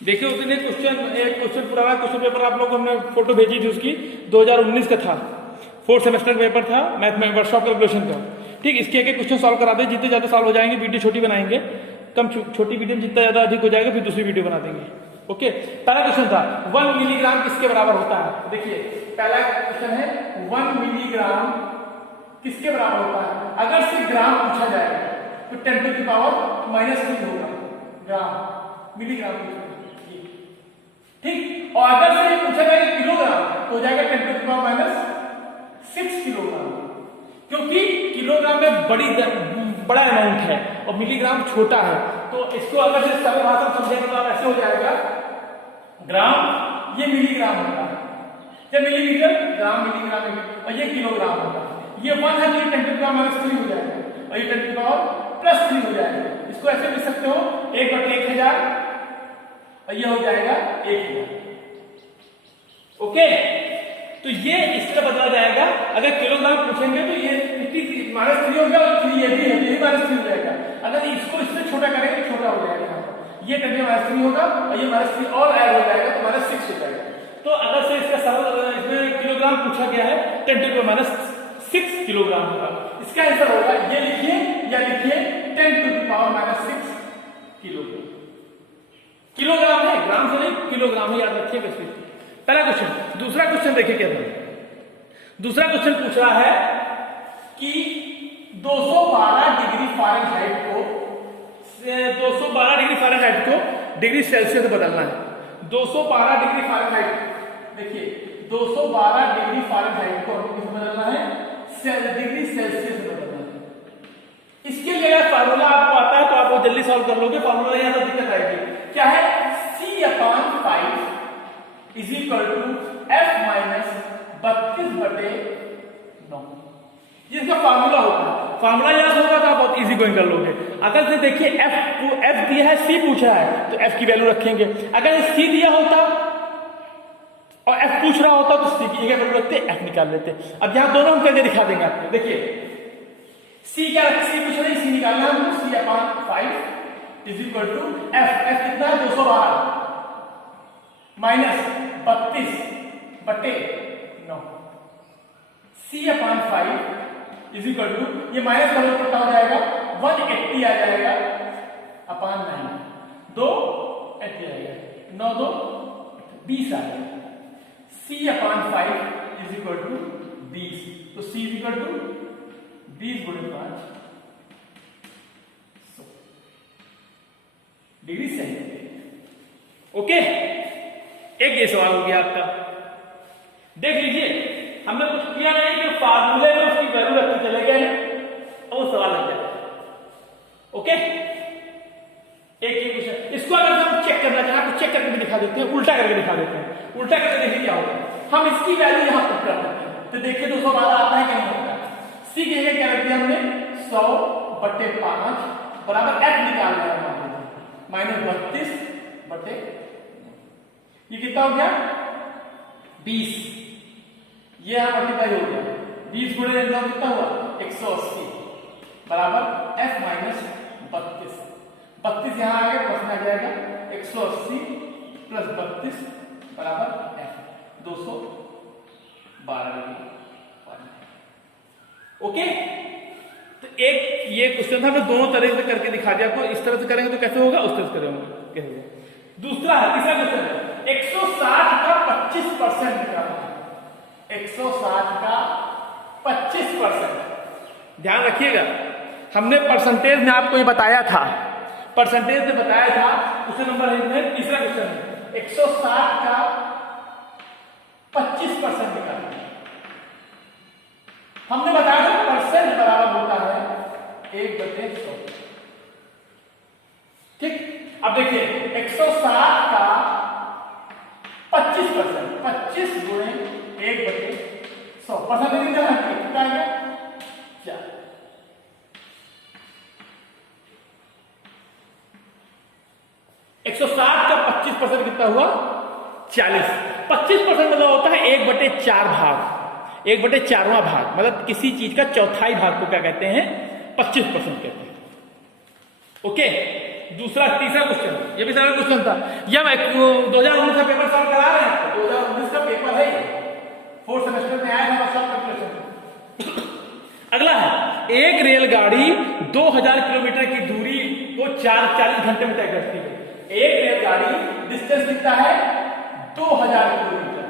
देखिए उस दिन एक क्वेश्चन पुराना क्वेश्चन पेपर आप लोगों को हमने फोटो भेजी थी उसकी, 2019 का था, 4th सेमेस्टर पेपर था मैथ में, वर्कशॉप कैलकुलेशन का। ठीक, इसके एक क्वेश्चन सॉल्व करा दे, जितने ज्यादा सॉल्व हो जाएंगे वीडियो छोटी बनाएंगे, कम छोटी वीडियो में जितना ज्यादा अधिक हो जाएगा फिर दूसरी वीडियो बना देंगे। ओके, पहला क्वेश्चन था 1 मिलीग्राम किसके बराबर होता है। देखिए पहला क्वेश्चन है 1 मिलीग्राम किसके बराबर होता है। अगर से ग्राम पूछा जाएगा तो 10⁻³ होगा ग्राम, मिलीग्राम। ठीक, और अगर से पूछा जाएगा किलोग्राम तो हो जाएगा 10⁻⁶ किलोग्राम, क्योंकि किलोग्राम में बड़ा अमाउंट है और मिलीग्राम छोटा है। तो इसको अगर से सरल भाषा में समझेंगे तो आप ऐसे हो जाएगा, ग्राम ये मिलीग्राम होगा, या मिलीमीटर ग्राम मिलीग्राम, और ये किलोग्राम होगा। ये 1 है तो ये 10⁻³ हो जाएगा, और ये 10⁻+3 हो जाएगा। इसको ऐसे लिख सकते हो 1/1000, और ये हो जाएगा 1000। ओके, तो ये इस तरह बदला जाएगा। अगर किलोग्राम पूछेंगे तो ये -3 हो गया, और 3 ये भी है, ये -3 हो जाएगा। अगर इसको इससे छोटा करेंगे तो छोटा हो जाएगा, ये 10⁻³ होगा, और ये -3 और ऐड हो जाएगा तो -6 हो जाएगा। तो अगर से इसका सरल इसमें किलोग्राम पूछा गया है 10⁻⁶ किलोग्राम होगा। इसका आंसर होगा, ये लिखिए या लिखिए 10⁻⁶ किलोग्राम। किलोग्राम है, ग्राम से नहीं, किलोग्राम है, याद रखिएगा। पहला क्वेश्चन। दूसरा क्वेश्चन देखिए क्या था। दूसरा क्वेश्चन पूछ रहा है कि 212 डिग्री फ़ारेनहाइट को डिग्री सेल्सियस बदलना है। 212 डिग्री फ़ारेनहाइट, देखिए 212 डिग्री फ़ारेनहाइट को किस बदलना है, डिग्री सेल्सियस बदलना है। इसके लिए फार्मूला आपको आता है तो आप वो जल्दी सॉल्व कर लोगे। फार्मूला यहां तो दिक्कत आएगी, क्या है, C/5 is equal to F - 32/9। इसका फार्मूला होता है, फार्मूला याद होगा तो आप बहुत इजी गोइंग कर लोगे। अगर से देखिए F दिया है, C पूछा है तो F की वैल्यू रखेंगे। अगर C दिया होता और F पूछ रहा होता तो C की वैल्यू रखते, F निकाल लेते। अब यहां दोनों हम करके दिखा देंगे आपको। देखिए C क्या रखे, C पूछ रहे, C निकालना है, C/5 is equal to F कितना है, 212 -32/9। C/5 इज इक्वल टू, ये माइनस करोगे कितना हो जाएगा, 180 आ जाएगा अपॉन 9, 2 80 आएगा, 9 2 20 आ जाएगा। C/5 इज इक्वल टू 20, तो C is equal to 20 × 5 degree centigrade. Okay, एक ये सवाल हो गया आपका। देख लीजिए, हमने कुछ किया नहीं कि फार्मूले में उसकी वैल्यू रखते चले गए और वो सवाल लग जाता है। ओके, एक ये क्वेश्चन, इसको अगर हम चेक करना चाहें तो चेक करके भी दिखा देते हैं, उल्टा करके दिखा देते हैं। उल्टा करके देखिए क्या होगा, हम इसकी वैल्यू यहां पुट कर देते हैं तो देखिए 212 आता है, क्या होता है। C के लिए क्या रख दिया हमने, 100/5 बराबर F निकाल लिया, -32/9। ये कितना हो गया, 20। ये यहां मल्टीप्लाई हो गया, 20 × 9 कितना हुआ, 180 बराबर F - 32। 32 यहां आ गया, प्लस में आ जाएगा, 180 + 32 बराबर F 212। ओके, तो एक ये क्वेश्चन था, हमने दोनों तरह से करके दिखा दिया आपको। इस तरह से करेंगे तो कैसे होगा, उस तरह से करेंगे। दूसरा है, तीसरा क्वेश्चन, 160 का 25% निकालना है। 160 का 25%, ध्यान रखिएगा, हमने परसेंटेज में आपको ये बताया था, परसेंटेज में बताया था, उसे नंबर है। तीसरा क्वेश्चन है 160 का 25% निकालना है। हमने बताया था परसेंट बराबर होता है 1/100। ठीक, अब देखिए 160 का 25%, 25 × 1/100 परसेंटेज कितना है, 4। 160 का 25% कितना हुआ, 40। 25% मतलब होता है 1/4 भाग, 1/4वां भाग, मतलब किसी चीज का चौथाई भाग को क्या कहते हैं, 25% कहते हैं। ओके, दूसरा तीसरा क्वेश्चन, ये भी सरल क्वेश्चन था। यह 2019 का पेपर सॉल्व करा रहे हैं, 2019 का पेपर है, फोर्थ सेमेस्टर में आया था सॉल्व कैलकुलेशन। अगला है, एक रेलगाड़ी 2000 किलोमीटर की दूरी को 40 घंटे में तय करती है। एक रेलगाड़ी डिस्टेंस कितना है 2000 किलोमीटर,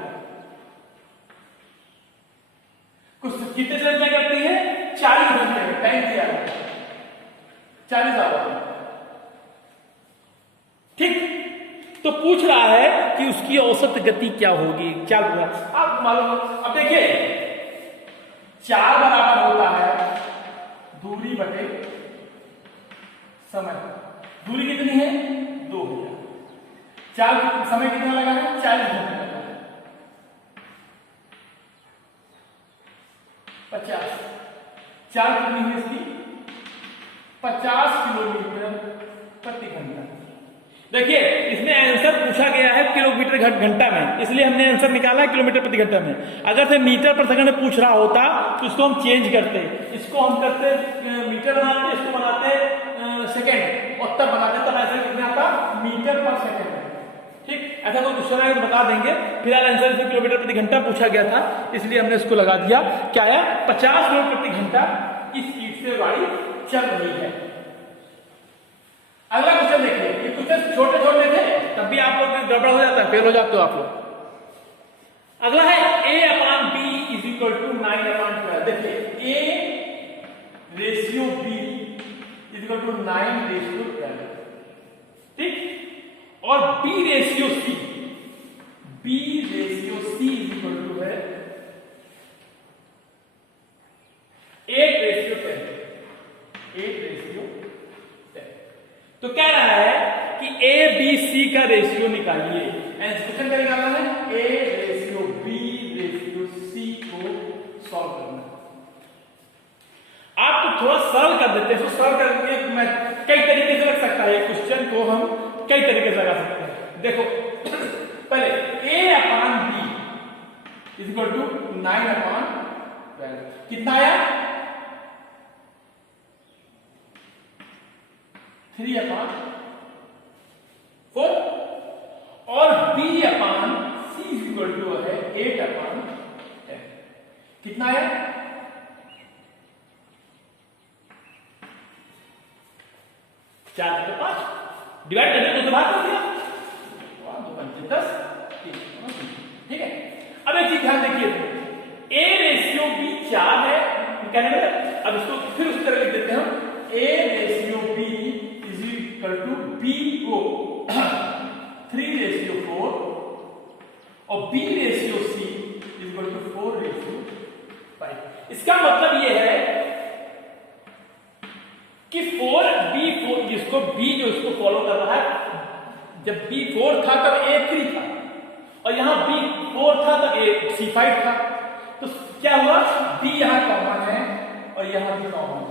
कुछ कितने समय तय करती है 40 घंटे में, टाइम दिया है 40 आवर। ठीक, तो पूछ रहा है कि उसकी औसत गति क्या होगी, क्या होगा आप मालूम। अब देखिए 4 बराबर होता है दूरी बटे समय। दूरी कितनी है 2000, 4 समय कितना लगा है 40 घंटे लगा है, 50, 4 कितनी है इसकी 50 किलोमीटर प्रति घंटा। देखिए इसमें आंसर पूछा गया है किलोमीटर घंटा में, इसलिए हमने आंसर निकाला है किलोमीटर प्रति घंटा में। अगर से मीटर पर सेकंड में पूछ रहा होता तो इसको हम चेंज करते, इसको हम करते मीटर बनाते, इसको बनाते सेकंड, और तब बनाते, तब ऐसे कितना आता मीटर पर सेकंड। ठीक, ऐसा कोई क्वेश्चन है तो बता देंगे। फिलहाल आंसर इसमें किलोमीटर प्रति घंटा पूछा गया था, इसलिए हमने इसको लगा दिया। क्या है 50 किलोमीटर प्रति घंटा की स्पीड से गाड़ी चल रही है। अगला क्वेश्चन देखिए, ये क्वेश्चन छोटे छोटे थे तब भी आप लोग गड़बड़ हो जाता है, फेल हो जाते हो आप लोग। अगला है A/B = 9/12। देखिए A/B = 9/12, ठीक, और B/C इक्वल है 8/10। तो क्या रहा है कि ABC का रेशियो निकालिए। क्वेश्चन क्या निकालना है A/B/C को सॉल्व करना। आप तो थोड़ा सरल कर देते हैं, सरल करके मैं कई तरीके से रख सकता है क्वेश्चन को, हम कई तरीके से लगा सकते हैं। देखो पहले A/B = 9/12 कितना आया 3/4, और B/C = है 8/10 कितना आया 4/5 डिवाइड करके 2 से भाग कर दिया, 2 5 10, ठीक है। अब एक चीज ध्यान देखिए, A/B 4 है कहने में, अब इसको फिर उस तरह लिख देते हैं हम A/B = B को 3/4 और B/C = 4/5। इसका मतलब यह है कि 4 जिसको B जो इसको फॉलो कर रहा है, जब B 4 था तब A 3 था, और यहां B 4 था तब A C 5 था। तो क्या हुआ B यहां कॉमन है और यहां भी कॉमन है,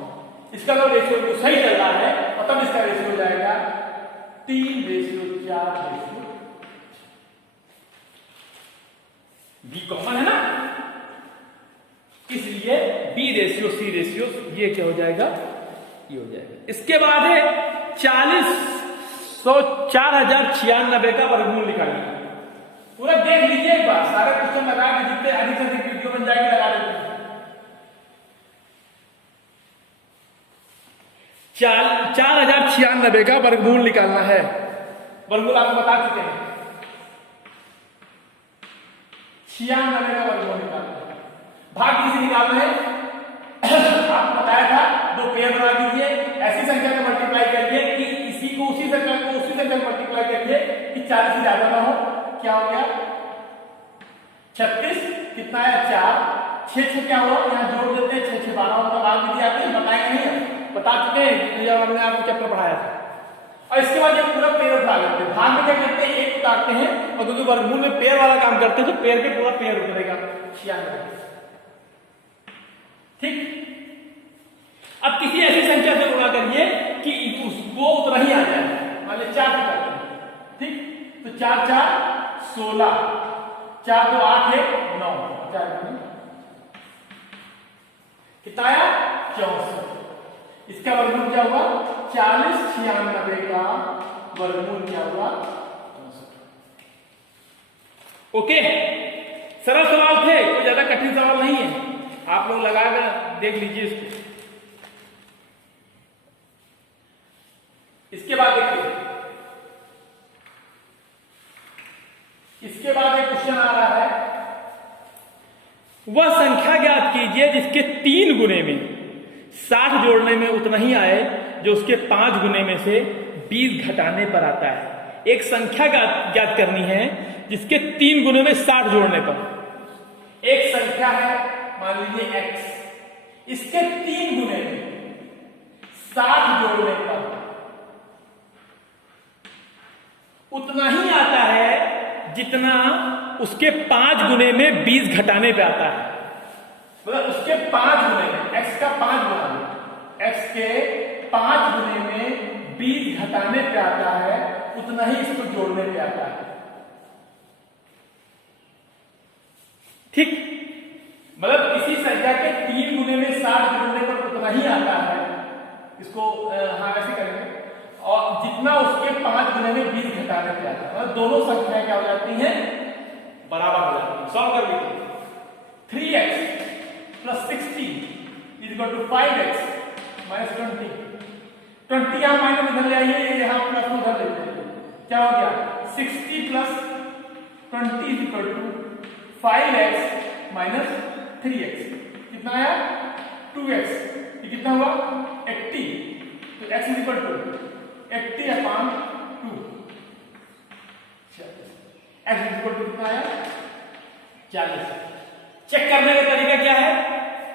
इसका तो रेशियो सही चल रहा है, और तब इसका रेशियो हो जाएगा 3/4। B कॉमन है ना, इसलिए B/C रेशियो ये क्या हो जाएगा, ये हो जाएगा। इसके बाद है 4096 का वर्गमूल निकालिए। पूरा देख लीजिए एक बार, सारे क्वेश्चन लगा के जितने अधिक से अधिक वीडियो बन जाएगी लगा देते हैं। 4096 का वर्गमूल निकालना है। वर्गमूल आपको बता चुके हैं, 96 का वर्गमूल निकालना है। भाग किसे निकालना है आपको बताया था, 2 पेयर बना दीजिए, ऐसी संख्या में मल्टीप्लाई करिए कि इसी को उसी संख्या को उसी संख्या में मल्टीप्लाई करिए कि 40 से ज्यादा ना हो। क्या हो गया 36, कितना है 4, 6 क्या हुआ, यहाँ जोड़ देते हैं 6 12 होता, भाग दीजिए। आते हैं बताए नहीं, बता चुके हैं जब हमने आपको चैप्टर पढ़ाया था। और इसके बाद ये पूरा पेयर उठा लेते हैं। भाग में क्या करते हैं, एक उतारते हैं, और क्योंकि वर्गमूल में पेयर वाला काम करते हैं तो पेयर पे पूरा पेयर उतरेगा 96। ठीक, अब किसी ऐसी संख्या से गुणा करिए कि उसको उतना ही आ जाए, मान लीजिए 4 करते हैं, ठीक, तो 4 4 16, 4 2 8 1 9, 4 कितना आया 64। इसका वर्गमूल क्या हुआ 40 96 का वर्गमूल क्या हुआ? ओके, सरल सवाल थे, कोई ज्यादा कठिन सवाल नहीं है, आप लोग लगाकर देख लीजिए इसको। इसके बाद देखिए, इसके बाद एक क्वेश्चन आ रहा है, वह संख्या ज्ञात कीजिए जिसके 3 गुने में 60 जोड़ने में उतना ही आए जो उसके 5 गुने में से 20 घटाने पर आता है। एक संख्या ज्ञात करनी है जिसके 3 गुने में 60 जोड़ने पर। एक संख्या है, मान लीजिए x, इसके 3 गुने में 60 जोड़ने पर उतना ही आता है जितना उसके 5 गुने में 20 घटाने पे आता है। मतलब उसके 5 गुने में, x का 5 गुना, x के 5 गुने में 20 घटाने पे आता है, उतना ही इसको जोड़ने पे आता है। ठीक, मतलब किसी संख्या के 3 गुने में 60 जोड़ने पर उतना ही आता है, इसको हाँ ऐसे करेंगे, और जितना उसके 5 गुने में 20 घटाने पे आता है, मतलब दोनों संख्याएं क्या हो जाती हैं? बराबर हो जाती है। सॉल्व कर लीजिए। 3x plus 60 is equal to 5x minus 20। 20 यहां माइनस इधर ले आइए, यहां प्लस उधर ले जाइए, क्या हो गया? 60 plus 20 is equal to 5x minus 3x। कितना आया? 2x। ये कितना हुआ? 80। तो x is equal to 80/2। x is equal to कितना आया? 40। चेक करने का तरीका क्या है?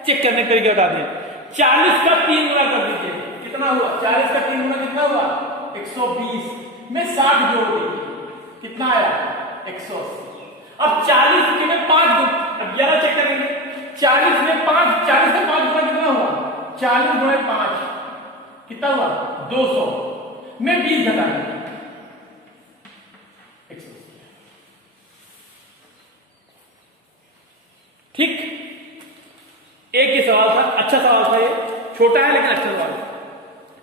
चेक करने का तरीका बता दिया। 40 का 3 गुना कर दीजिए, कितना हुआ? 40 का 3 गुना कितना हुआ? 120 में 60 जोड़ दीजिए, कितना आया? 180। अब 40 में 5 गुना, अब 11 चेक करेंगे। 40 में 5, 40 में 5 गुना कितना हुआ? 40 गुना 5 कितना हुआ? 200 में 20 घटाएंगे, 180। ठीक, एक ही सवाल था, अच्छा सवाल था, ये छोटा है लेकिन अच्छा सवाल था,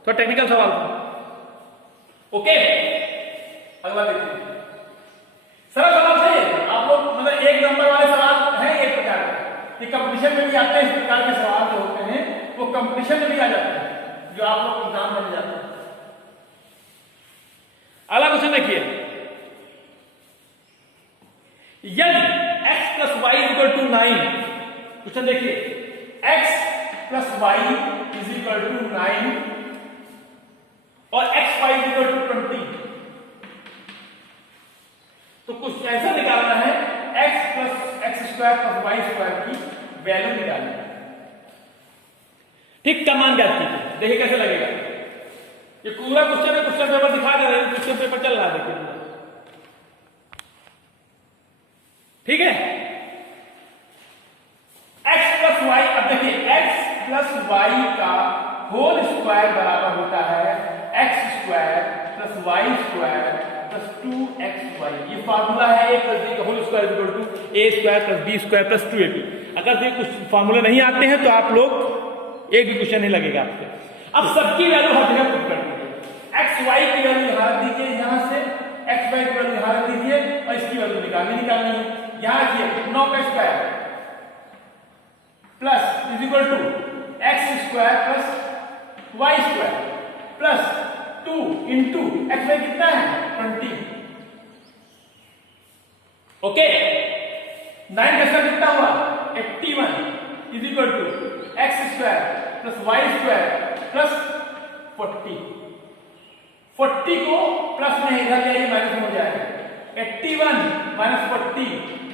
थोड़ा टेक्निकल सवाल था। ओके, अगला देखिए। सरल सवाल थे, आप लोग मतलब 1 नंबर वाले सवाल हैं एक प्रकार के, ये कंपटीशन में भी आते हैं। इस प्रकार के सवाल जो होते हैं वो कंपटीशन में भी आ जाते हैं, जो आप लोग एग्जाम में जाते हैं। अगला क्वेश्चन देखिए, यदि x plus y equal to 9, question देखिए, x plus y is equal to 9 और x y is equal to 20, तो कुछ ऐसा निकालना है, x plus x square plus y square की वैल्यू निकालनी है। ठीक, का मान ज्ञात कीजिए, देखिए कैसे लगेगा। ये पूरा क्वेश्चन है, क्वेश्चन पेपर दिखा दे रहे हैं, क्वेश्चन पेपर चल रहा है, देखिए। ठीक है, x प्लस वाई, अब देखिए x प्लस वाई का होल स्क्वायर बराबर होता है x square plus y square plus 2xy। ये फार्मूला है, a प्लस b का whole square equal to a square plus b square plus 2ab। अगर ये कुछ फार्मूले नहीं आते हैं तो आप लोग एक भी क्वेश्चन नहीं लगेगा आपसे। अब सबकी वैल्यू हर जगह पुट कर दीजिए, एक्स वाई की वैल्यू यहां रख दीजिए, यहां से एक्स वाई की वैल्यू यहां रख दीजिए और इसकी वैल्यू निकालनी है। यहां रखिए 9 का square plus is equal to x square plus y square plus 2 into x y कितना है 20। ओके, 9 का स्क्वायर कितना हुआ 81 is equal to x square plus y square plus 40। 40 को प्लस में इधर ले आइए, माइनस में हो जाएगा। 81 minus 40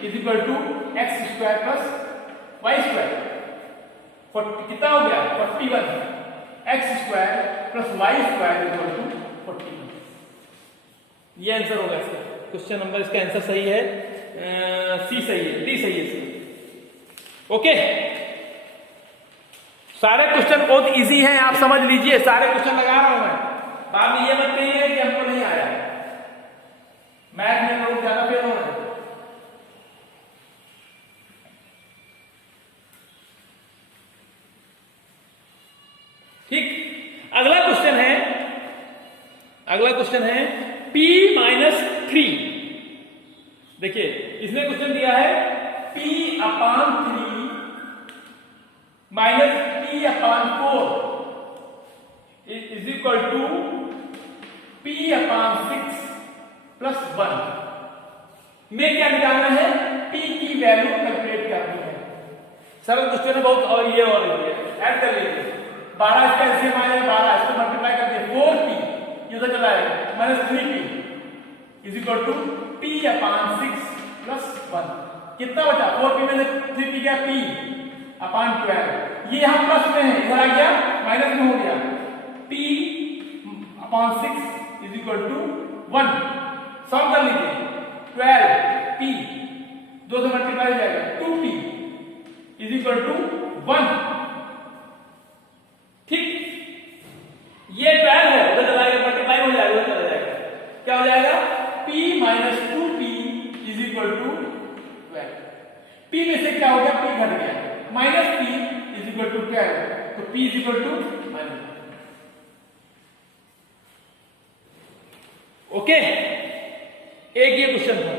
is equal to x square plus y square. 40 कितना हो गया 41 x square plus y square equal to 41। ये आंसर होगा इसका, क्वेश्चन नंबर इसका आंसर सही है, सी सही है, डी सही है इसका। ओके, सारे क्वेश्चन बहुत इजी हैं, आप समझ लीजिए, सारे क्वेश्चन लगा रहा हूं मैं। बाद में ये मत कहिए कि हमको नहीं आया, मैथ में लोग ज्यादा फेल हो रहे हैं। ठीक, अगला क्वेश्चन है अगला क्वेश्चन है P माइनस 3। देखिए इसने क्वेश्चन दिया है P upon 3 minus P upon 4 is equal to P upon 6 plus 1 में क्या निकालना है? P की वैल्यू कैलकुलेट करनी है। सरल क्वेश्चन है बहुत। और ये ऐड कर लीजिए 12 इसका एलसीएम आएगा 12 इसको मल्टीप्लाई कर दिए 4P ये उधर चला आएगा minus 3P is equal to P upon 6 plus 1 कितना बचा? 4P में से 3P गया P अपान 12 ये यहां प्लस में है इधर आ गया माइनस में हो गया P upon 6 is equal to 1 solve कर लीजिए 12P 2 से मल्टीप्लाई हो जाएगा 2P इज इक्वल टू 1। ठीक ये 12 है उधर चला जाएगा मल्टीप्लाई हो जाएगा उधर चला जाएगा क्या हो जाएगा? P minus 2P is equal to 12। P में से क्या हो गया? P घट गया minus P is equal to 12 तो P is equal to minus. Okay एक ये क्वेश्चन था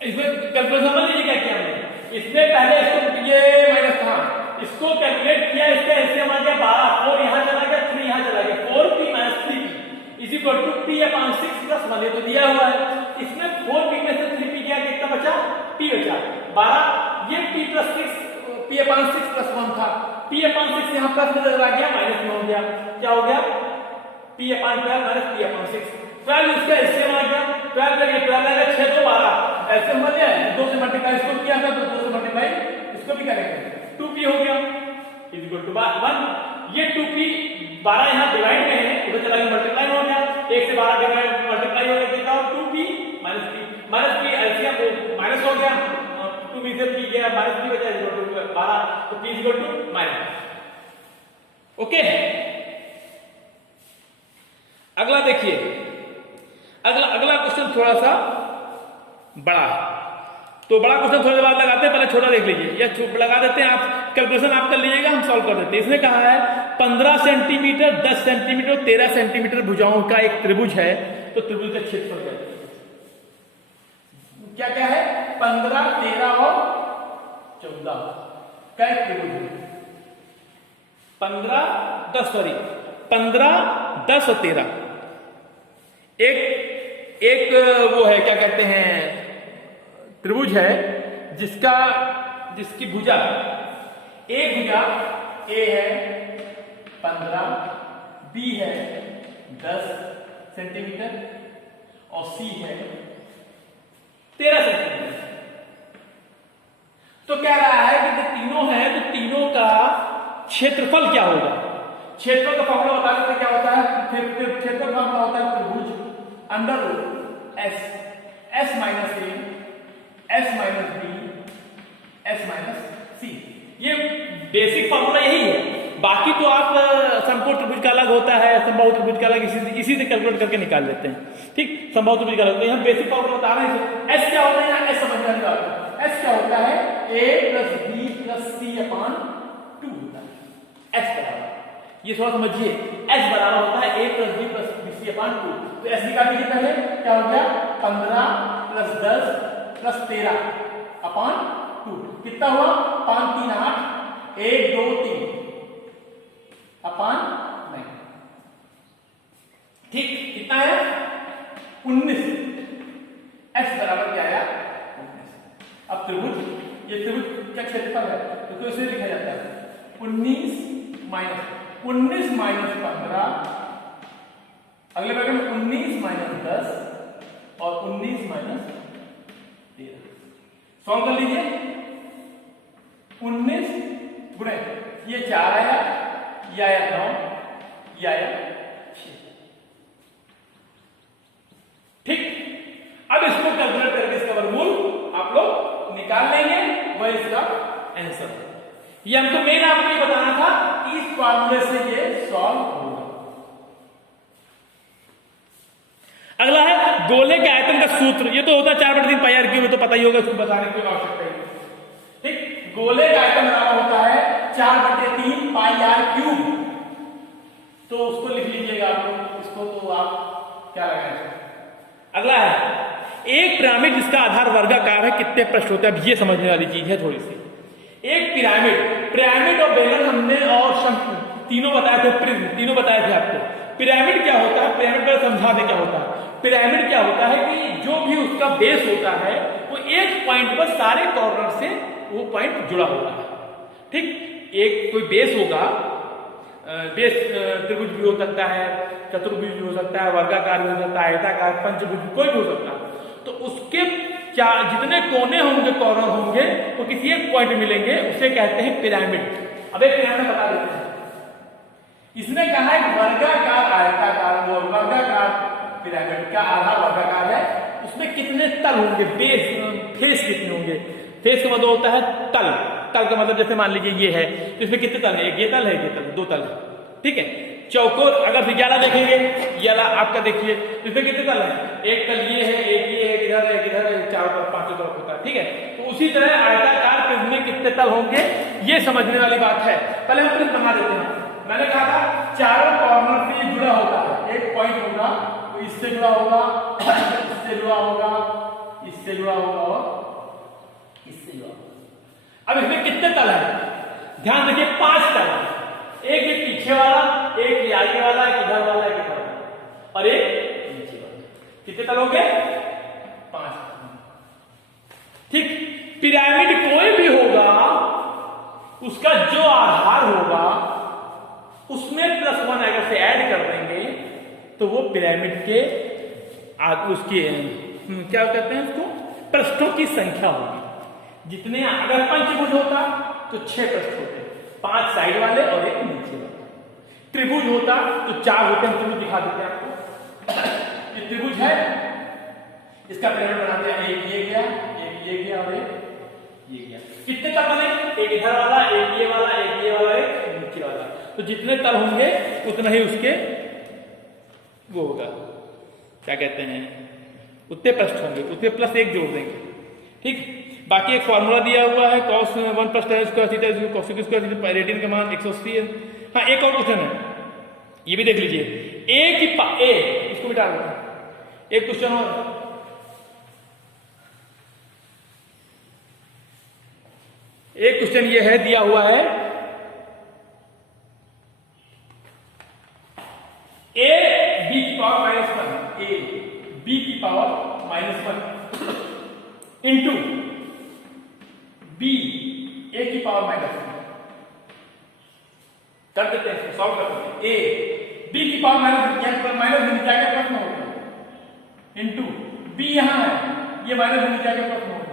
इसमें कैलकुलेशन समझ लीजिए क्या किया हमने। इसने पहले इसको ये माइनस था इसको कैलकुलेट किया इसका एलसीएम आ गया 12 4 यहां चला गया 3 यहां चला गया 4P minus 3P is equal to P upon 6 plus 1 ये तो दिया हुआ है। इसमें 4P में से 3P गया कितना बचा? P बचा 12 ये P plus 6 P upon 6 plus 1 था P अपान 6 यहां प्लस में चला गया माइनस में हो गया क्या हो गया? P अपान 12 माइनस P अपान 6 12 इसका एलसीएम आ गया 12 लगे 6 तो 12 ऐसे हो गया 2 से मल्टीप्लाई इसको किया था तो 2 से मल्टीप्लाई इसको भी करेंगे 2P हो गया इज इक्वल टू 1 ये 2P 12 यहां डिवाइड में है उधर चला गया मल्टीप्लाई हो गया 1 से 12 डिवाइड मल्टीप्लाई हो गया कितना 2P minus P LCM minus हो गया 2P से P गया माइनस P बचा इज इक्वल टू 12 तो P is equal to minus. Okay अगला देखिए अगला क्वेश्चन थोड़ा सा बड़ा तो बड़ा क्वेश्चन थोड़ी देर बाद लगाते हैं पहले छोटा देख लीजिए या लगा देते हैं आप कैलकुलेशन आप कर लीजिएगा हम सॉल्व कर देते हैं। इसने कहा है 15 सेंटीमीटर 10 सेंटीमीटर 13 सेंटीमीटर भुजाओं का एक त्रिभुज है तो त्रिभुज का क्षेत्रफल क्या क्या है? 15 13 और 14 का एक त्रिभुज है 15 10 और 13 एक वो है क्या कहते हैं त्रिभुज है जिसकी भुजा एक भुजा A है 15 B है 10 सेंटीमीटर और C है 13 सेंटीमीटर। तो कह रहा है कि जब तीनों है तो तीनों का क्षेत्रफल क्या होगा? क्षेत्रफल का फॉर्मूला बता देते क्या होता है? क्षेत्रफल का फॉर्मूला होता है त्रिभुज under root S minus A S minus B S minus C ये बेसिक फॉर्मूला यही है। बाकी तो आप समकोण त्रिभुज का अलग होता है समबाहु त्रिभुज का अलग इसी से कैलकुलेट करके निकाल लेते हैं। ठीक समबाहु त्रिभुज का अलग यहां बेसिक फॉर्मूला बता रहे हैं। S क्या होता है यहां S समझना चाहिए। S क्या होता है? A plus B plus C अपान 2 होता है S बराबर ये थोड़ा समझिए S बराबर होता है A plus B plus C अपान 2 तो S निकाल लीजिए पहले क्या हो गया 15 प्लस 10 प्लस 13 अपान 2 कितना हुआ 5 3 8 1 2 3 अपान 9 ठीक कितना है 19 S बराबर क्या आया 19। अब त्रिभुज ये त्रिभुज का क्षेत्रफल है तो इसे लिखा जाता है 19 माइनस 15 अगले ब्रैकेट में 19 माइनस 10 और 19 माइनस 13 सॉल्व कर लीजिए 19 गुणे ये 4 आया ये आया 9 ये आया 6 ठीक। अब इसको कैलकुलेट करके इसका वर्गमूल आप लोग निकाल लेंगे वह इसका आंसर है। ये हमको मेन आपको ये बताना था इस फॉर्मूले से ये सॉल्व होगा। अगला है गोले के आयतन का सूत्र। ये तो होता है 4/3 पाई आर क्यूब तो पता ही होगा इसको बताने की आवश्यकता है। ठीक गोले का आयतन बराबर होता है 4/3 पाई आर क्यूब तो उसको लिख लीजिएगा आप लोग, इसको तो आप क्या लगाएंगे। अगला है एक पिरामिड जिसका आधार वर्गाकार है कितने पृष्ठ होते हैं। अब ये समझने वाली चीज है थोड़ी सी। एक पिरामिड और बेलन हमने और शंकु तीनों बताए थे, प्रिज्म तीनों बताए थे आपको। पिरामिड क्या होता है, पिरामिड पर समझा दे क्या होता है। पिरामिड क्या होता है कि जो भी उसका बेस होता है वो एक पॉइंट पर सारे कॉर्नर से वो पॉइंट जुड़ा होता है। ठीक, एक कोई बेस होगा, बेस त्रिभुज भी हो सकता है, चतुर्भुज भी हो सकता है, वर्गाकार भी हो सकता है, आयताकार, पंचभुज, कोई भी हो सकता है। तो उसके जितने कोने होंगे, कॉर्नर होंगे, वो किसी एक पॉइंट मिलेंगे, उसे कहते हैं पिरामिड। अब एक पिरामिड बता देते हैं। इसने कहा है वर्गाकार, आयताकार, वर्गाकार पिरामिड का आधार वर्गाकार है, उसमें कितने तल होंगे, बेस फेस कितने होंगे। फेस का मतलब होता है तल, तल का मतलब जैसे मान लीजिए ये है तो इसमें कितने तल है, एक ये तल है, ये तल, दो तल है। ठीक है, चौकोर अगर 11 देखेंगे, ये आपका देखिए इसमें कितने तल है, एक तल ये है, एक ये है, इधर है, इधर है, चारों तरफ पांचों तरफ होता है। ठीक है, तो उसी तरह आयताकार प्रिज्म में कितने तल होंगे ये समझने वाली बात है। पहले हम प्रिज्म बना देते हैं। मैंने कहा था चारों कॉर्नर से ये जुड़ा होता है, एक पॉइंट होगा तो इससे जुड़ा होगा, इससे जुड़ा होगा, इससे जुड़ा होगा और इससे जुड़ा होगा। अब इसमें कितने तल है, ध्यान देखिए 5 तल है। एक ये पीछे वाला, एक ये आगे वाला, एक इधर वाला, एक इधर वाला और एक नीचे वाला। कितने तल हो गए, 5। ठीक, पिरामिड कोई भी होगा उसका जो आधार होगा उसमें +1 अगर से ऐड कर देंगे तो वो पिरामिड के उसके क्या कहते हैं उसको, पृष्ठों की संख्या होगी। जितने, अगर पंचभुज होता तो 6 पृष्ठ होते, 5 साइड वाले और एक नीचे वाले। त्रिभुज होता तो 4 होते हैं, त्रिभुज दिखा देते हैं आपको। ये त्रिभुज है, इसका पिरामिड बनाते हैं, एक ये गया, एक ये गया और एक ये गया। कितने तल बने, एक इधर वाला, एक ये वाला, एक ये वाला, एक नीचे वाला। तो जितने तल होंगे उतना ही उसके वो होगा, क्या कहते हैं, उतने पृष्ठ होंगे, उतने +1 जोड़ देंगे। ठीक, बाकी एक फॉर्मूला दिया हुआ है cos 1 + tan square theta cosec square theta, radian का मान 180 है। हाँ, एक और क्वेश्चन है, ये भी देख लीजिए। इसको मिटा देते हैं, एक क्वेश्चन और। एक क्वेश्चन ये है, दिया हुआ है a b की पावर -1, a b की पावर -1 इंटू b a की पावर -1। कर देते हैं, सॉल्व कर देते हैं। a b की पावर माइनस नीचे आके प्लस में होगा, इंटू b यहां है, ये माइनस नीचे आके प्लस में होगा।